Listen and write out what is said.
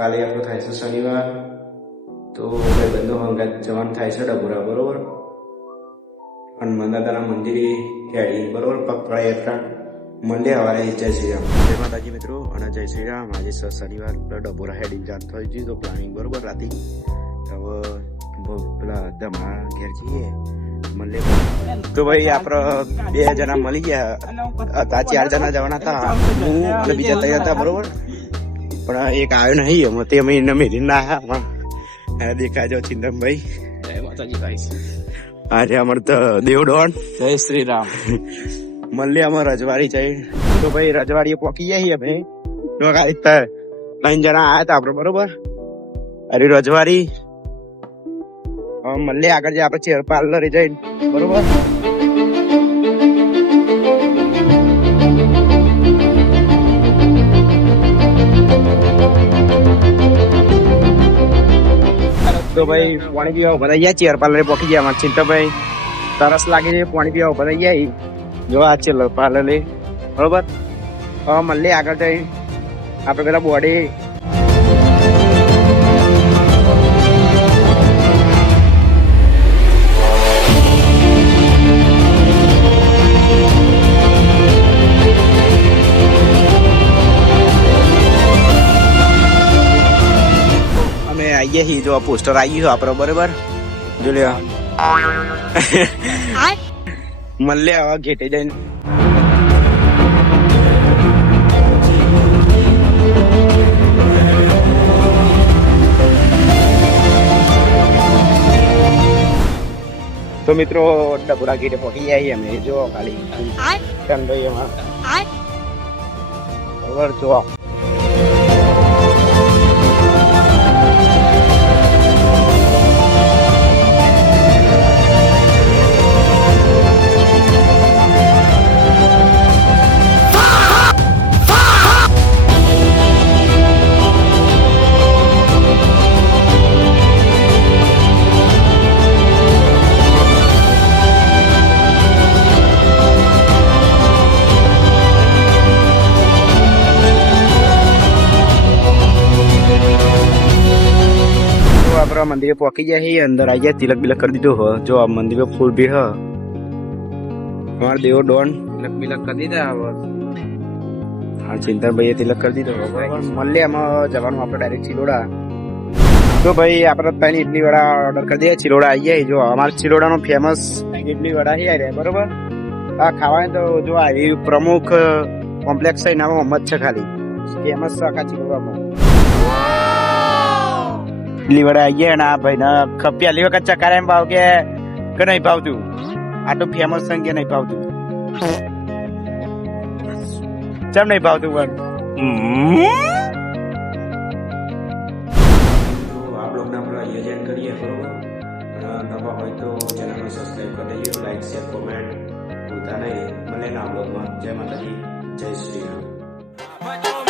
કાલે આપણો થાય છે શનિવાર, તો ભાઈ બંધો હંગાત જવાનું થાય છે ડબોરા, બરોબર. હનુમાન દાદાના મંદિરે હેડી, બરોબર, પગપાળા યાત્રા મંડે સવારે જય શ્રી રામ. જય માતાજી મિત્રો અને જય શ્રી રામ. આજે શનિવાર ડબોરા હેડી જાત થઈ ગઈ તો પ્લાનિંગ બરોબર રાતે. હવે પેલા ધમા ઘેર જઈએ મળે તો ભાઈ આપણે 2 જણા મળી ગયા હતા. 4 જણા જવાના હતા, હું અને બીજા 3 હતા, બરોબર. પણ એક આવ્યો નહીં, એમાં તે અમે મેરી ના આવ્યા. દેખાજો ચિંતનભાઈ. જય માતાજી ગાઈસ. આજે અમારે તો દેવડોન જય શ્રી રામ. મળે અમે રજવાડી જઈ તો ભાઈ રજવાડીએ પહોંચી જઈએ ભાઈ. તો ખાલી 3 જણા આવ્યા હતા આપડે, બરોબર. અરે રજવાડી મળે આગળ જે આપડે ચેર પાર્લરે જઈને, બરોબર. તો ભાઈ પાણી પીવા ઉભા થઈ ગયા, ચેર પાર્લરે પહોંચી ગયા. અમારે ચિંતાભાઈ તરસ લાગી છે, પાણી પીવા ઉભા થઈ ગયા. જો આ ચેર પાર્લરે, બરોબર. હવે મળે આગળ જઈ આપડે પેલા બોડી આઈએ હી. જો પોસ્ટર આવી ગયું આપડે, બરોબર. જો લે મળે હવે ઘેટે જઈને તો મિત્રો ડબોરા ગેટે પહોંચી જાય અમે. જો ખાલી ભાઈ એમાં બરોબર. જો આપડા મંદિરે પહોંચી જાય છે. અંદર આવી જાય, તિલક બિલક કરી દીધું. જો આ મંદિર ફૂલ ભી હ. અમારા દેવો ડોન તિલક બિલક કરી દીધા હવે. હા, ચિંતનભાઈએ તિલક કરી દીધો. મળે એમાં જવાનું આપણે ડાયરેક્ટ ચિલોડા. તો ભાઈ આપણે 3 ઇડલી વડા ઓર્ડર કરી દઈએ. ચિલોડા આવી જાય. જો અમારા ચિલોડાનો ફેમસ ઇડલી વડા છે, બરોબર. આ ખાવાની તો જો આ પ્રમુખ કોમ્પ્લેક્સ છે, નામ મોહમ્મદ છે, ખાલી ફેમસ છે આખા ચિલોડામાં. ઇડલી વડા આવી ગયા. અને આ ભાઈ ના પહેલી વખત ચકારે એમ ભાવ કે નહીં ભાવતું. આટલું ફેમસ છે કે નહીં ભાવતું. ચમ નહીં ભાવતું પણ આ બ્લોગને આપણે અહીંયા જોઈન કરીએ, બરોબર. નવા હોય તો ચેનલને સબસ્ક્રાઈબ કરી દઈએ. લાઈક શેર કોમેન્ટ ભૂલતા નહીં. મળે ના બ્લોગમાં. જય માતાજી, જય શ્રી રામ.